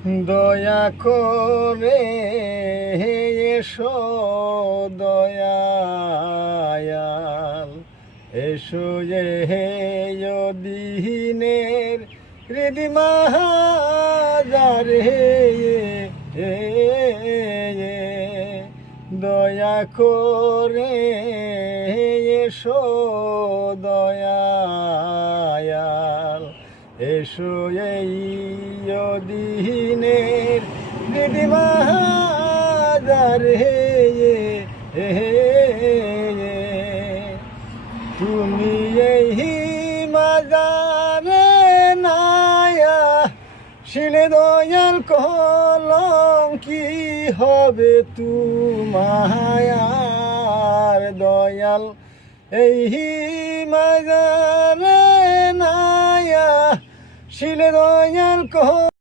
দয়া করে এসো দয়াল, এসো দিনের হৃদিমাহারে, দয়া করে এসো দয়াল, এসো দিনের হৃদিমাহারে, তুমি এই মাজারে নায়া শিলে দয়াল কলম কি হবে তোমার দয়াল, এই মাজারে নায়া শিলে দয়াল